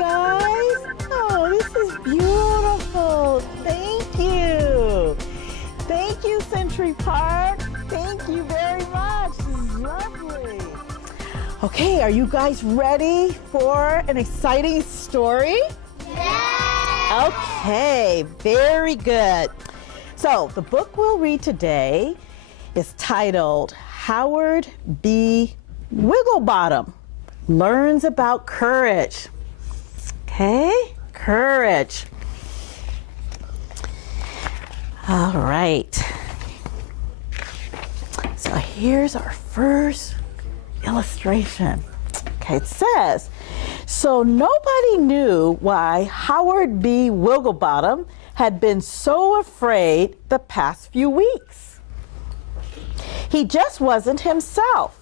guys. Oh, this is beautiful. Thank you. Thank you, Century Park. Thank you very much. This is lovely. Okay, are you guys ready for an exciting story? Yeah! Okay, very good. So the book we'll read today is titled Howard B. Wigglebottom Learns About Courage. Okay, courage. All right. So here's our first illustration. Okay, it says, so nobody knew why Howard B. Wigglebottom had been so afraid the past few weeks. He just wasn't himself.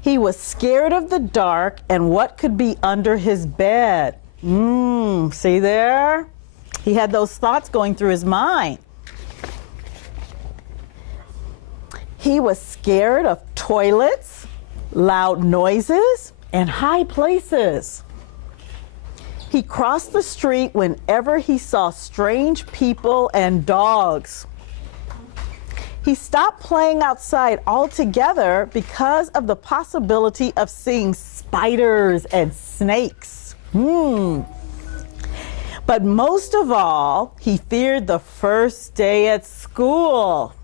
He was scared of the dark and what could be under his bed. See there? He had those thoughts going through his mind. He was scared of toilets, loud noises, and high places. He crossed the street whenever he saw strange people and dogs. He stopped playing outside altogether because of the possibility of seeing spiders and snakes. But most of all, he feared the first day at school.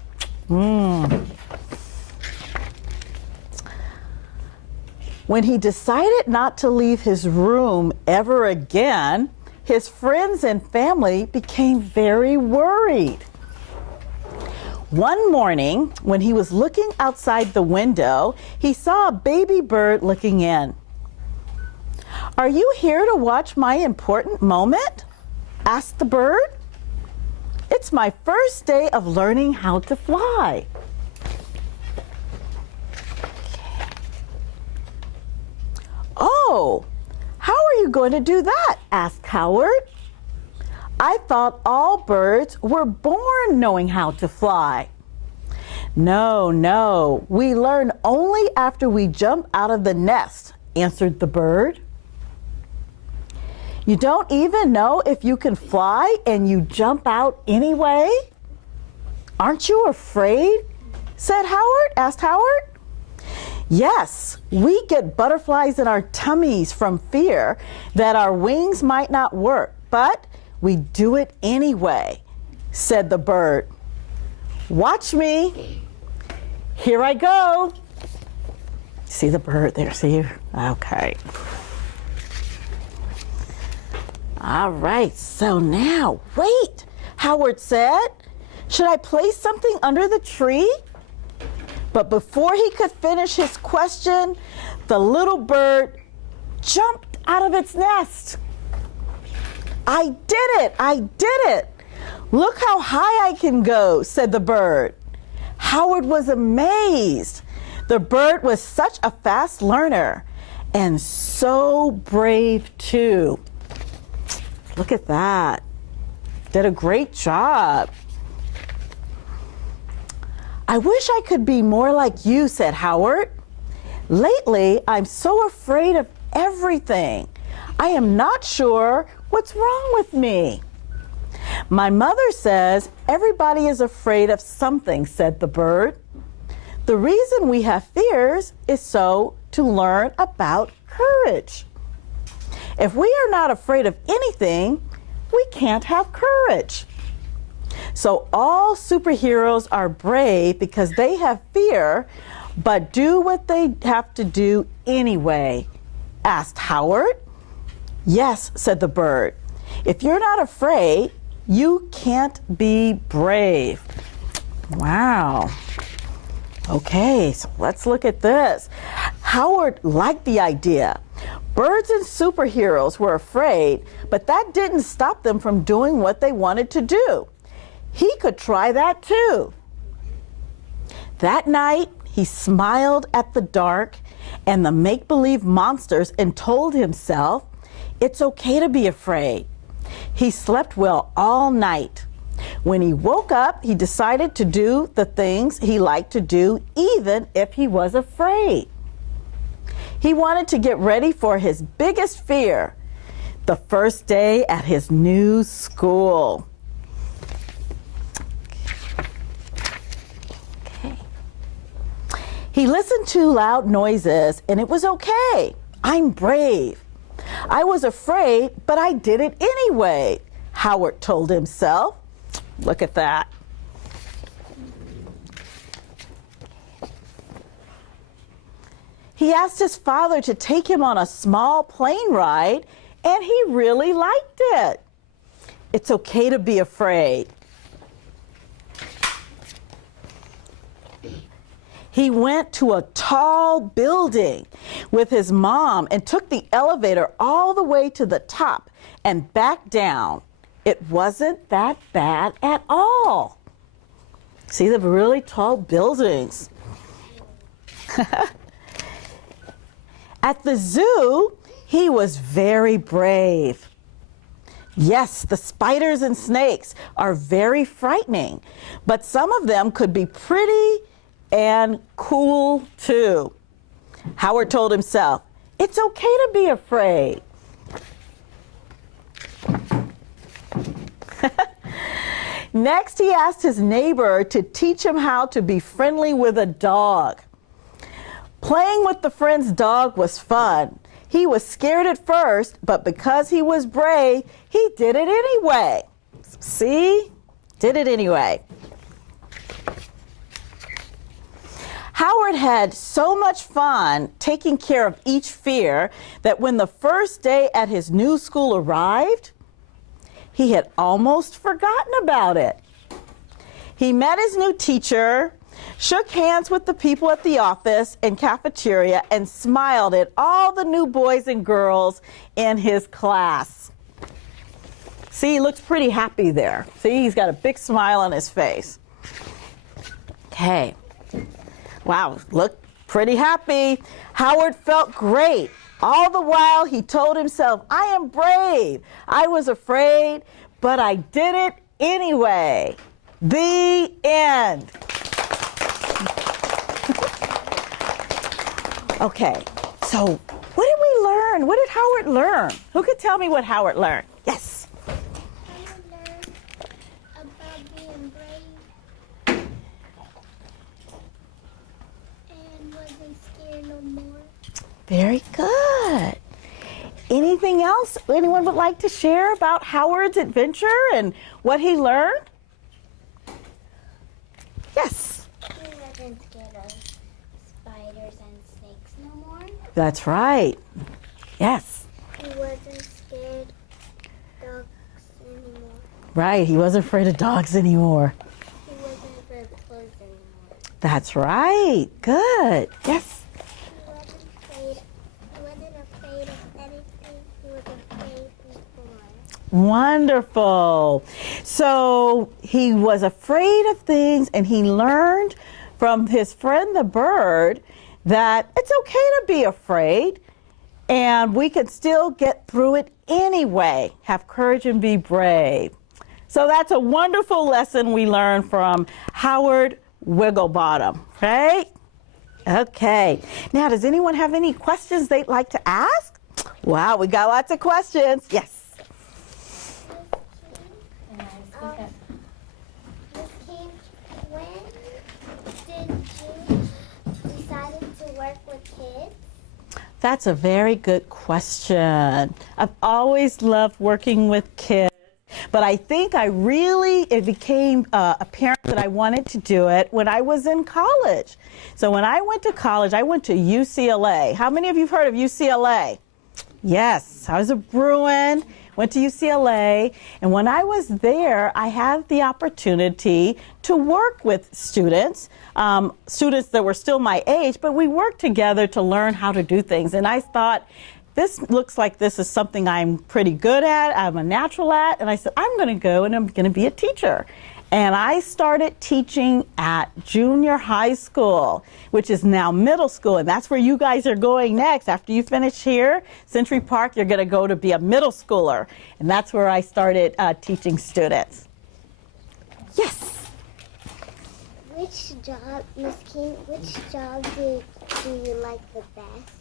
When he decided not to leave his room ever again, his friends and family became very worried. One morning, when he was looking outside the window, he saw a baby bird looking in. "Are you here to watch my important moment?" asked the bird. "It's my first day of learning how to fly." "Oh, how are you going to do that?" asked Howard. "I thought all birds were born knowing how to fly." No, we learn only after we jump out of the nest," answered the bird. "You don't even know if you can fly and you jump out anyway? Aren't you afraid?" asked Howard. "Yes, we get butterflies in our tummies from fear that our wings might not work, but we do it anyway," said the bird. "Watch me. Here I go." See the bird there, see? Okay. All right, so now, wait, Howard said. "Should I place something under the tree?" But before he could finish his question, the little bird jumped out of its nest. I did it. "Look how high I can go," said the bird. Howard was amazed. The bird was such a fast learner and so brave too. Look at that. Did a great job. "I wish I could be more like you," said Howard. "Lately, I'm so afraid of everything. I am not sure what's wrong with me." "My mother says everybody is afraid of something," said the bird. "The reason we have fears is so to learn about courage. If we are not afraid of anything, we can't have courage. So all superheroes are brave because they have fear, but do what they have to do anyway," asked Howard. "Yes," said the bird. "If you're not afraid, you can't be brave." Wow. Okay, so let's look at this. Howard liked the idea. Birds and superheroes were afraid, but that didn't stop them from doing what they wanted to do. He could try that too. That night, he smiled at the dark and the make-believe monsters and told himself, it's okay to be afraid. He slept well all night. When he woke up, he decided to do the things he liked to do, even if he was afraid. He wanted to get ready for his biggest fear, the first day at his new school. Okay. He listened to loud noises and it was okay. I'm brave. I was afraid, but I did it anyway, Howard told himself. Look at that. He asked his father to take him on a small plane ride, and he really liked it. It's okay to be afraid. He went to a tall building with his mom and took the elevator all the way to the top and back down. It wasn't that bad at all. See the really tall buildings. At the zoo, he was very brave. Yes, the spiders and snakes are very frightening, but some of them could be pretty and cool too. Howard told himself, it's okay to be afraid. Next, he asked his neighbor to teach him how to be friendly with a dog. Playing with the friend's dog was fun. He was scared at first, but because he was brave, he did it anyway. See? Did it anyway. Howard had so much fun taking care of each fear that when the first day at his new school arrived, he had almost forgotten about it. He met his new teacher, shook hands with the people at the office and cafeteria, and smiled at all the new boys and girls in his class. See, he looks pretty happy there. See, he's got a big smile on his face. Okay. Wow, look pretty happy. Howard felt great. All the while he told himself, I am brave. I was afraid, but I did it anyway. The end. Okay, so what did we learn? What did Howard learn? Who could tell me what Howard learned? Yes. Howard learned about being brave and wasn't scared no more. Very good. Anything else anyone would like to share about Howard's adventure and what he learned? Yes. He wasn't scared of spiders and snakes no more. That's right. Yes. He wasn't scared of dogs anymore. Right. He wasn't afraid of dogs anymore. He wasn't afraid of clothes anymore. That's right. Good. Yes. He wasn't afraid of anything. He was afraid before. Wonderful. So he was afraid of things and he learned from his friend the bird that it's okay to be afraid and we can still get through it anyway. Have courage and be brave. So that's a wonderful lesson we learned from Howard Wigglebottom, right? Okay. Now, does anyone have any questions they'd like to ask? Wow, we got lots of questions. Yes. Miss King, when did you decide to work with kids? That's a very good question. I've always loved working with kids, but I think it became apparent that I wanted to do it when I was in college. So when I went to college, I went to UCLA. How many of you have heard of UCLA? Yes, I was a Bruin, went to UCLA, and when I was there, I had the opportunity to work with students that were still my age, but we worked together to learn how to do things. And I thought, this looks like this is something I'm pretty good at, I'm a natural at, and I said, I'm going to go and I'm going to be a teacher. And I started teaching at junior high school, which is now middle school, and that's where you guys are going next. After you finish here, Century Park, you're going to go to be a middle schooler, and that's where I started teaching students. Yes? Which job, Miss King, which job do you like the best?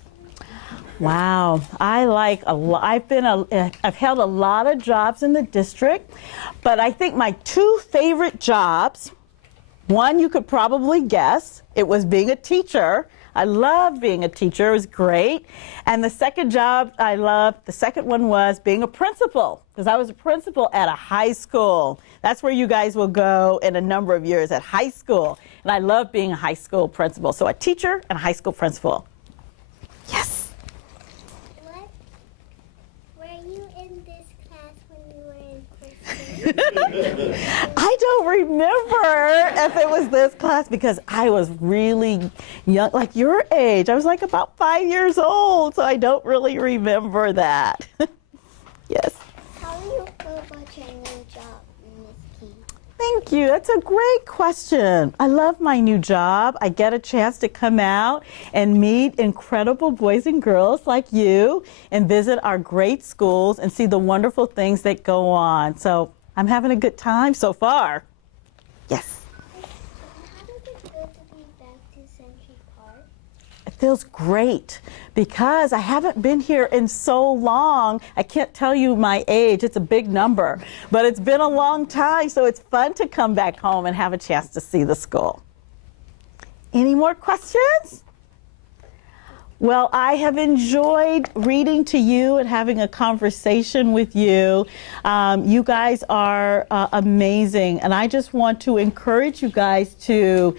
Wow, I like a lot. I've held a lot of jobs in the district, but I think my two favorite jobs, one you could probably guess, it was being a teacher. I loved being a teacher, it was great. And the second job I loved, the second one was being a principal, because I was a principal at a high school. That's where you guys will go in a number of years, at high school. And I love being a high school principal. So a teacher and a high school principal. Yes. Were you in this class when you were in first grade? I don't remember if it was this class because I was really young, like your age. I was like about 5 years old, so I don't really remember that. Yes. How do you feel about your new job, Miss Key? Thank you. That's a great question. I love my new job. I get a chance to come out and meet incredible boys and girls like you and visit our great schools and see the wonderful things that go on. So I'm having a good time so far. Yes. How does it feel to be back to Century Park? It feels great because I haven't been here in so long. I can't tell you my age. It's a big number, but it's been a long time, so it's fun to come back home and have a chance to see the school. Any more questions? Well, I have enjoyed reading to you and having a conversation with you. You guys are amazing, and I just want to encourage you guys to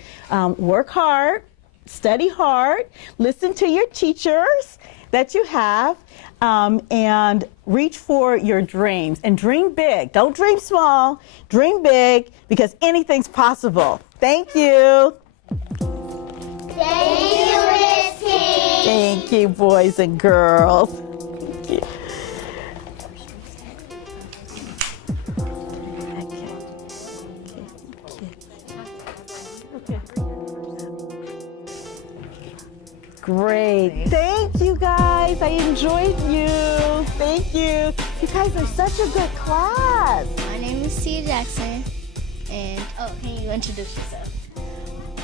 work hard, study hard, listen to your teachers that you have, and reach for your dreams and dream big. Don't dream small, dream big, because anything's possible. Thank you. Thank you, Miss Key. Thank you, boys and girls. Thank you. Great. Thank you, guys. I enjoyed you. Thank you. You guys are such a good class. My name is Tia Jackson, and can you introduce yourself?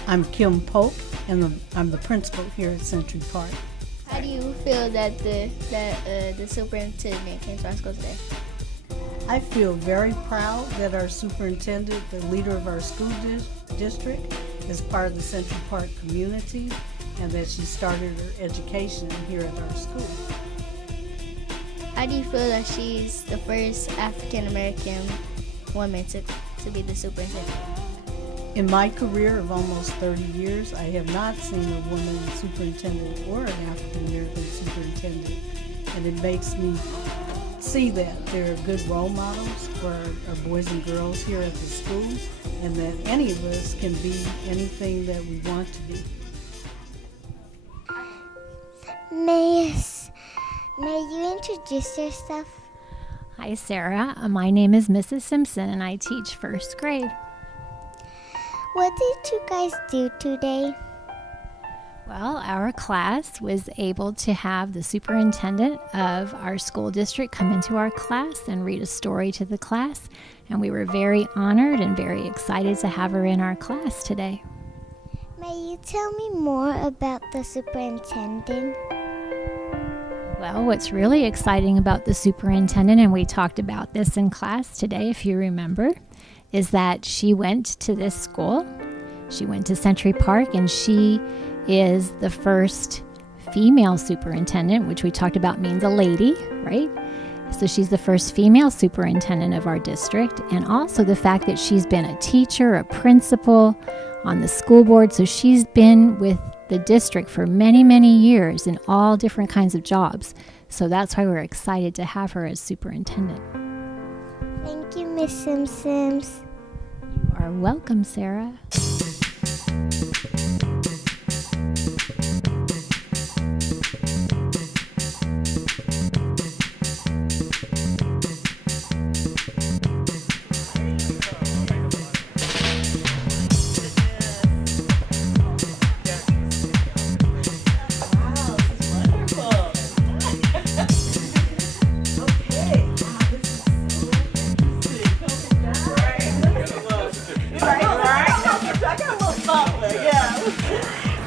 I'm Kim Pope, and I'm the principal here at Century Park. How do you feel that the superintendent came to our school today? I feel very proud that our superintendent, the leader of our school district, is part of the Century Park community, and that she started her education here at our school. How do you feel that she's the first African American woman to be the superintendent? In my career of almost 30 years, I have not seen a woman superintendent or an African American superintendent, and it makes me see that there are good role models for our boys and girls here at the schools, and that any of us can be anything that we want to be. May you introduce yourself? Hi, Sarah. My name is Mrs. Simpson, and I teach first grade. What did you guys do today? Well, our class was able to have the superintendent of our school district come into our class and read a story to the class, and we were very honored and very excited to have her in our class today. May you tell me more about the superintendent? Well, what's really exciting about the superintendent, and we talked about this in class today, if you remember, is that she went to this school. She went to Century Park, and she is the first female superintendent, which we talked about means a lady, right? So she's the first female superintendent of our district, and also the fact that she's been a teacher, a principal on the school board. So she's been with the district for many, many years in all different kinds of jobs. So that's why we're excited to have her as superintendent. Thank you, Miss Simpsons. You are welcome, Sarah.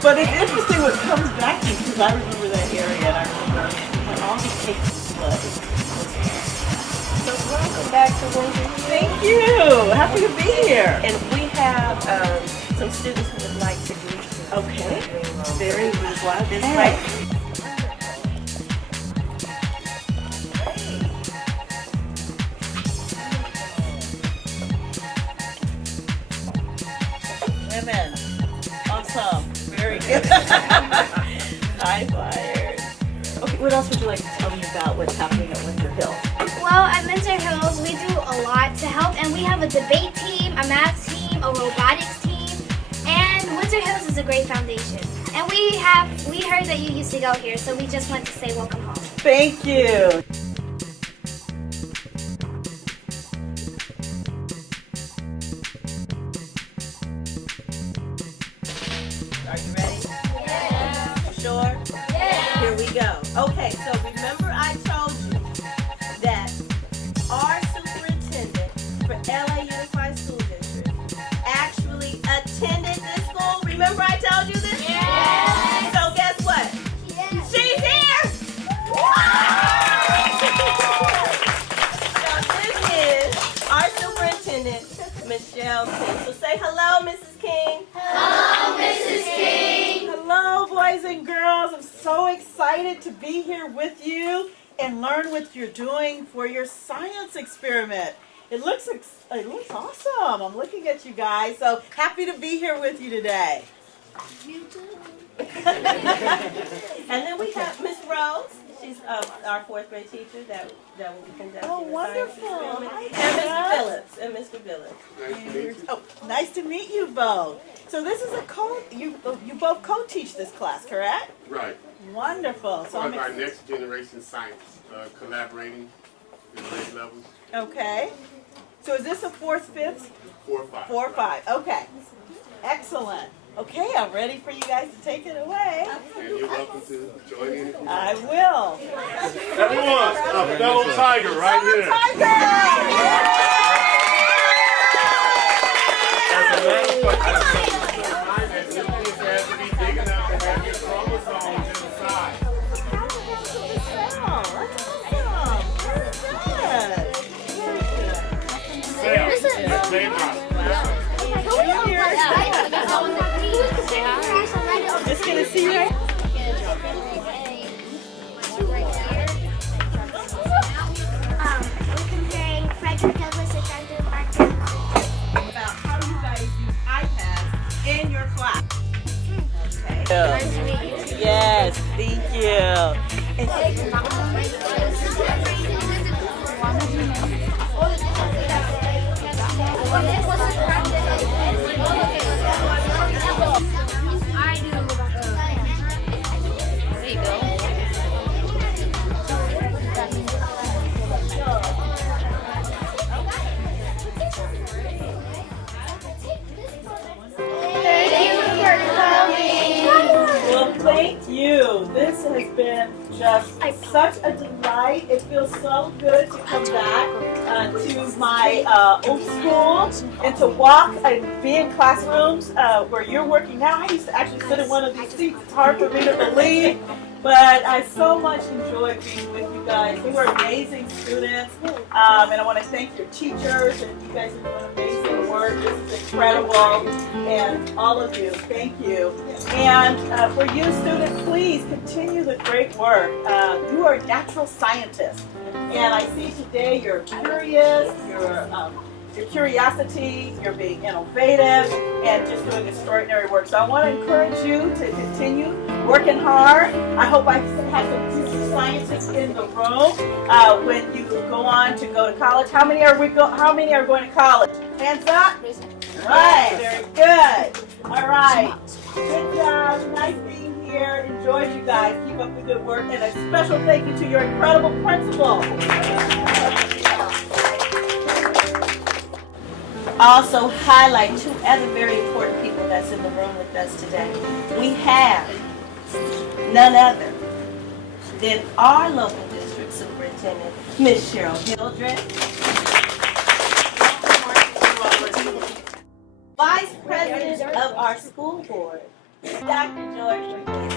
But it's interesting what comes back to you because I remember that area. she takes the place. So welcome back to Windsor. Thank you. Happy to be here. And we have some students who would like to greet you. Okay. Very well. This Hey. way. Women. Awesome. Very good. High flyers. Okay, what else would you like to tell me about what's happening at Windsor Hill? Well, at Windsor Hills, we do a lot to help, and we have a debate team, a math team, a robotics team, and Windsor Hills is a great foundation. And we heard that you used to go here, so we just want to say welcome home. Thank you. Are you ready? Yeah. Sure? Yeah. Here we go. Okay, so remember I told you that our superintendent for LA Unified School District actually attended this school. Remember I told you this? Yeah. So guess what? She's here! So this is our superintendent, Michelle King. So say hello, Mrs. King. Hello, boys and girls. I'm so excited to be here with you and learn what you're doing for your science experiment. It looks awesome. I'm looking at you guys. So happy to be here with you today. And then we have Miss Rose. She's our fourth grade teacher that will be conducting Oh, the wonderful. science experiment. Hi, And Mr. Phillips. Oh, nice to meet you both. So this is you both co-teach this class, correct? Right. Wonderful. So Part I'm of our next generation science, collaborating in grade levels, okay. So is this a fourth, fifth? 4 or 5. 4 or 5. Okay. Excellent. Okay, I'm ready for you guys to take it away. And you're welcome to join in if you want. I will. Everyone, a fellow tiger right here. As a matter of fact, that new kids have to be big enough to have your chromosomes inside. Sam, May House. Just gonna see you right. We're comparing Frederick Douglass and Andrew Parker. About how you guys use iPads in your class. Nice to meet you. Yes, thank you. Well, thank you. This has been just such a delight. It feels so good to come back to my old school and to walk and be in classrooms where you're working now. I used to actually sit in one of these seats. It's hard for me to believe, but I so much enjoy being with you guys. You are amazing students, and I want to thank your teachers, and you guys are doing amazing work. This is incredible, and all of you, thank you. And for you students, please continue the great work. You are natural scientists, and I see today you're curious, your curiosity, you're being innovative, and just doing extraordinary work. So I want to encourage you to continue working hard. I hope I have some future scientists in the room when you go on to go to college. How many are going to college? Hands up. All right, very good. All right, good job. Nice being here. Enjoyed you guys. Keep up the good work, and a special thank you to your incredible principal. Also highlight two other very important people that's in the room with us today. We have none other than our local district superintendent, Ms. Cheryl Hildreth, Vice President of our school board, Dr. George McGee.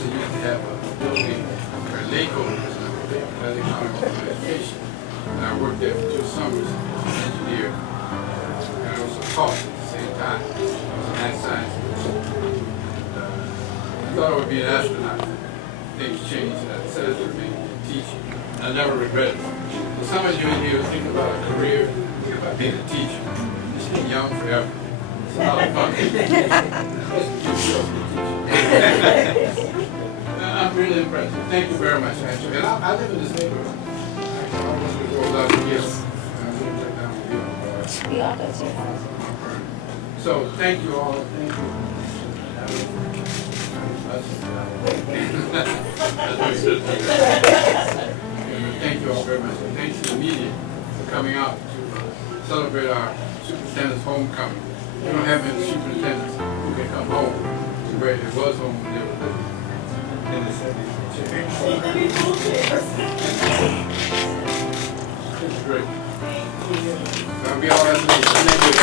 actually used to have a building where LACO was Athletic County Education. And I worked there for 2 summers as an engineer. And I was a taught at the same time. I was a math science. I thought I would be an astronaut. Things changed, and I decided to remain teaching. I never regretted it. So some of you in here think about a career, think about being a teacher. Just be young forever. It's a lot of fun. I'm really impressed. Thank you very much, actually. And I live in this neighborhood. I almost go down here. I live right down here. We all go to. So thank you all. Thank you. Thank you all very much. And thanks to the media for coming out to celebrate our superintendent's homecoming. We don't have many superintendents who can come home to where it was home when they were living in the 70s. It's great. So we all have to make